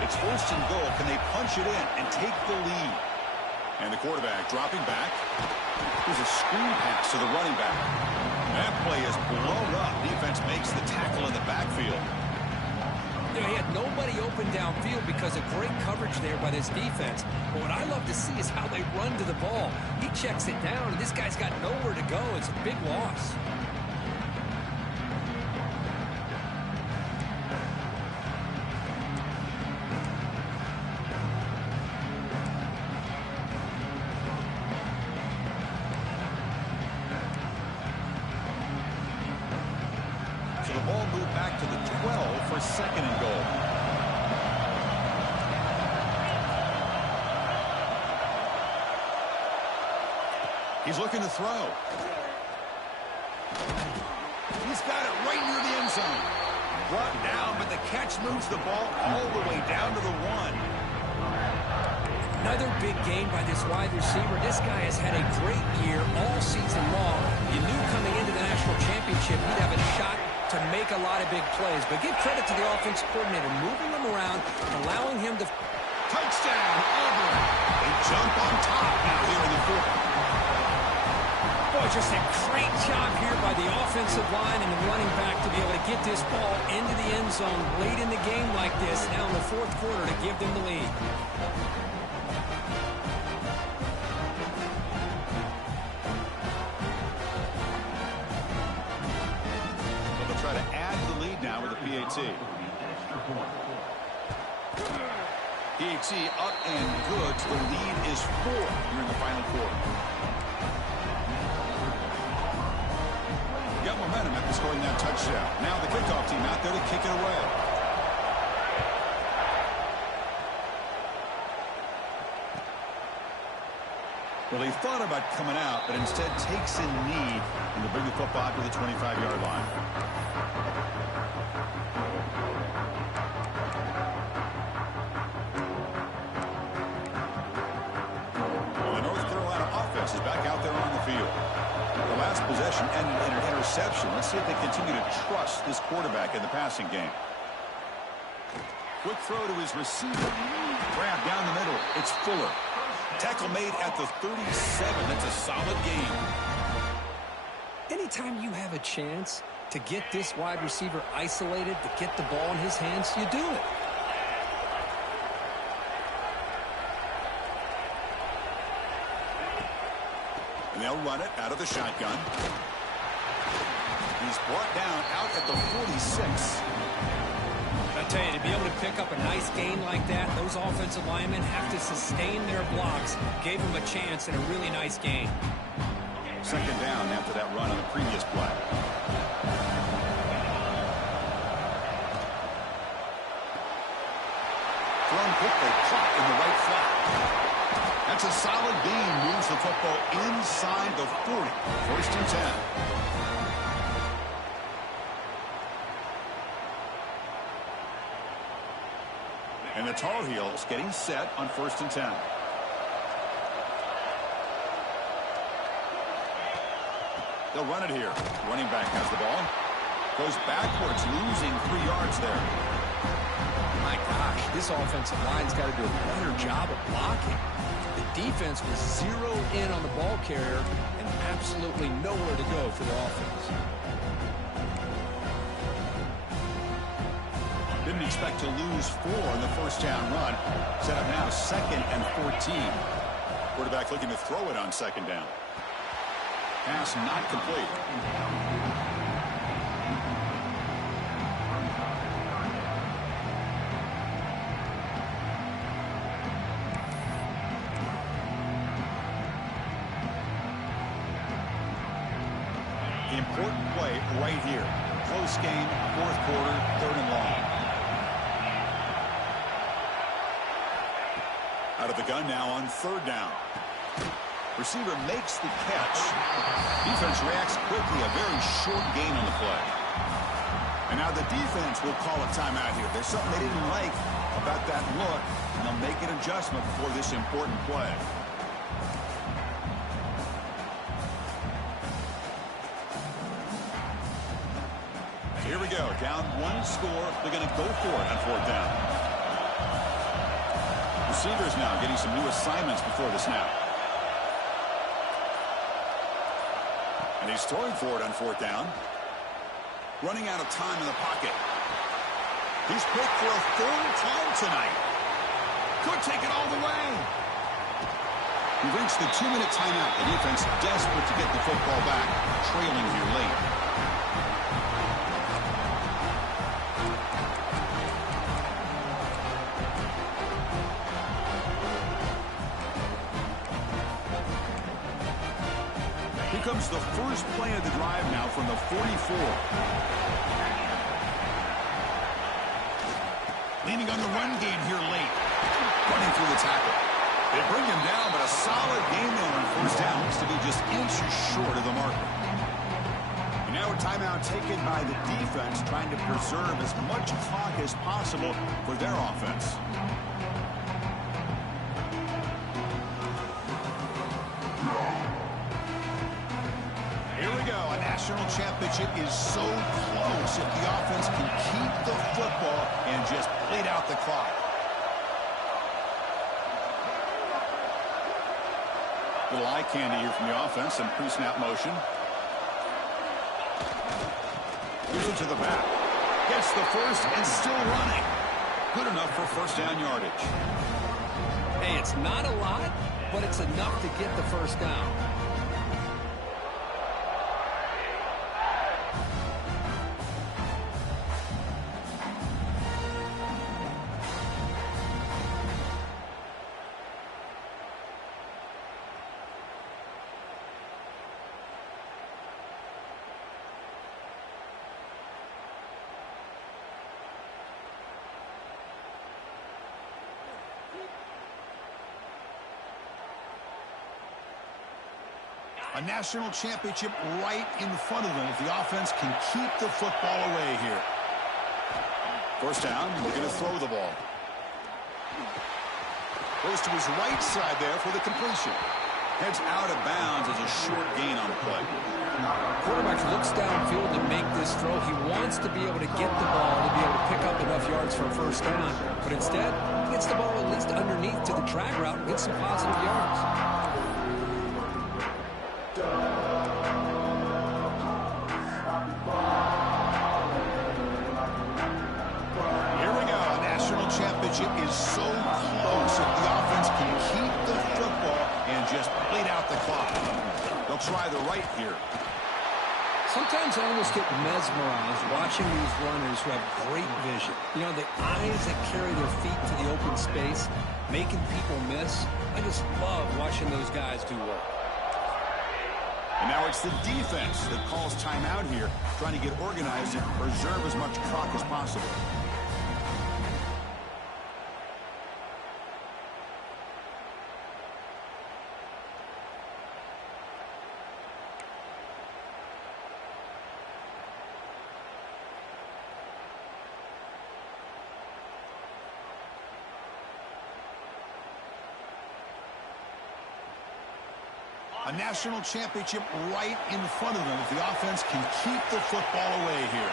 It's first and goal. Can they punch it in and take the lead? And the quarterback dropping back. There's a screen pass to the running back. That play is blown up. Defense makes the tackle in the backfield. You know, he had nobody open downfield because of great coverage there by this defense. But what I love to see is how they run to the ball. He checks it down, and this guy's got nowhere to go. It's a big loss. So the ball moved back to the 12 for second and goal. He's looking to throw. He's got it right near the end zone. Brought down, but the catch moves the ball all the way down to the 1. Another big game by this wide receiver. This guy has had a great year all season long. You knew coming into the national championship he'd have a shot to make a lot of big plays. But give credit to the offensive coordinator, moving him around, allowing him to... Touchdown, Auburn. They jump on top now here in the fourth. Boy, just a great job here by the offensive line and the running back to be able to get this ball into the end zone late in the game like this, now in the fourth quarter to give them the lead. Try to add to the lead now with the PAT. PAT up and good. The lead is 4 here in the final quarter. Got momentum after scoring that touchdown. Now the kickoff team out there to kick it away. Well, he thought about coming out, but instead takes in knee and to bring the football to the 25-yard line. Well, the North Carolina offense is back out there on the field. The last possession ended in an interception. Let's see if they continue to trust this quarterback in the passing game. Quick throw to his receiver. Grab down the middle. It's Fuller. Tackle made at the 37. That's a solid game. Anytime you have a chance to get this wide receiver isolated, to get the ball in his hands, you do it. And they'll run it out of the shotgun. He's brought down out at the 46. I tell you, to be able to pick up a nice gain like that, those offensive linemen have to sustain their blocks. Gave them a chance in a really nice game. Second down after that run on the previous play. Thrown quickly, caught in the right flat. That's a solid gain, moves the football inside the 40. First and 10. And the Tar Heels getting set on first and 10. They'll run it here. Running back has the ball. Goes backwards, losing 3 yards there. My gosh, this this offensive line's got to do a better job of blocking. The defense was zeroed in on the ball carrier and absolutely nowhere to go for the offense. Didn't expect to lose 4 on the first down run. Set up now 2nd and 14. Quarterback looking to throw it on 2nd down. Pass not complete. The important play right here. Close game, 4th quarter, 3rd and long. Out of the gun now on 3rd down. Receiver makes the catch. Defense reacts quickly. A very short gain on the play. And now the defense will call a timeout here. There's something they didn't like about that look, and they'll make an adjustment for this important play. Here we go. Down 1 score. They're going to go for it on 4th down. Receivers now getting some new assignments before the snap. And he's throwing for it on 4th down. Running out of time in the pocket. He's picked for a 3rd time tonight. Could take it all the way. We've reached the 2-minute timeout. The defense desperate to get the football back, trailing here late. Comes the first play of the drive now from the 44. Leaning on the run game here late. Running through the tackle. They bring him down, but a solid game there on 1st down. Looks to be just inches short of the marker. And now a timeout taken by the defense, trying to preserve as much clock as possible for their offense. National championship is so close if the offense can keep the football and just bleed out the clock. Little eye candy here from the offense, some pre-snap motion. Gives it to the back. Gets the first and still running. Good enough for 1st down yardage. Hey, it's not a lot, but it's enough to get the 1st down. A national championship right in front of them if the offense can keep the football away here. 1st down, we're going to throw the ball. Goes to his right side there for the completion. Heads out of bounds as a short gain on the play. Quarterback looks downfield to make this throw. He wants to be able to get the ball to be able to pick up enough yards for a 1st down. But instead, he gets the ball at least underneath to the drag route and gets some positive yards. Championship is so close if the offense can keep the football and just bleed out the clock. They'll try the right here. Sometimes I almost get mesmerized watching these runners who have great vision. You know, the eyes that carry their feet to the open space, making people miss. I just love watching those guys do work. And now it's the defense that calls timeout here, trying to get organized and preserve as much clock as possible. A national championship right in front of them if the offense can keep the football away here.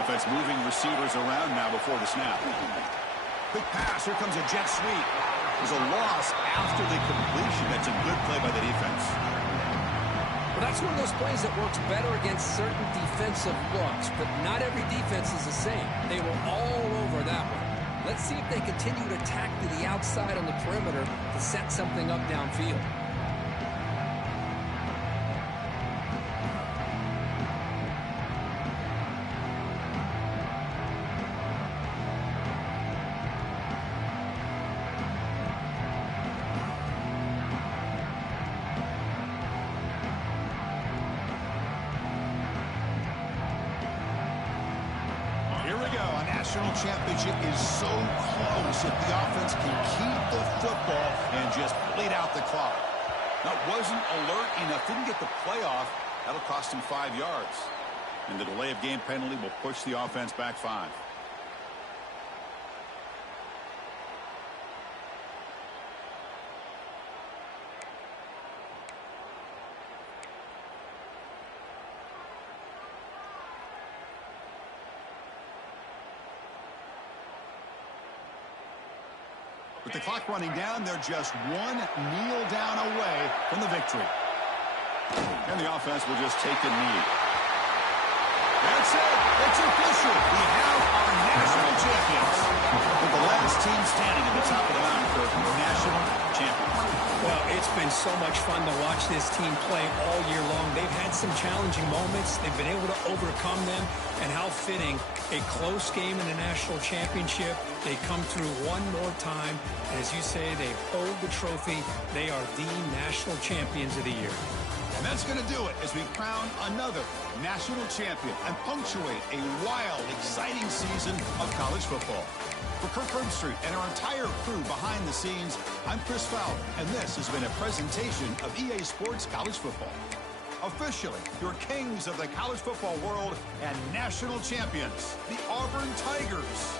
Offense moving receivers around now before the snap. Quick pass. Here comes a jet sweep. There's a loss after the completion. That's a good play by the defense. Well, that's one of those plays that works better against certain defensive looks, but not every defense is the same. They were all over that one. Let's see if they continue to attack to the outside on the perimeter to set something up downfield. National championship is so close if the offense can keep the football and just bleed out the clock. That wasn't alert enough, didn't get the playoff. That'll cost him 5 yards. And the delay of game penalty will push the offense back 5. With the clock running down, they're just one kneel down away from the victory. And the offense will just take the knee. That's it. It's official. We have our national champions. With the last team standing at the top of the mountain for national champions. Well, it's been so much fun to watch this team play all year long. They've had some challenging moments. They've been able to overcome them. And how fitting, a close game in the national championship. They come through one more time. And as you say, they hold the trophy. They are the national champions of the year. And that's going to do it as we crown another national champion and punctuate a wild, exciting season of college football. For Kirk Herbstreit and our entire crew behind the scenes, I'm Chris Fowler, and this has been a presentation of EA Sports College Football. Officially, your kings of the college football world and national champions, the Auburn Tigers.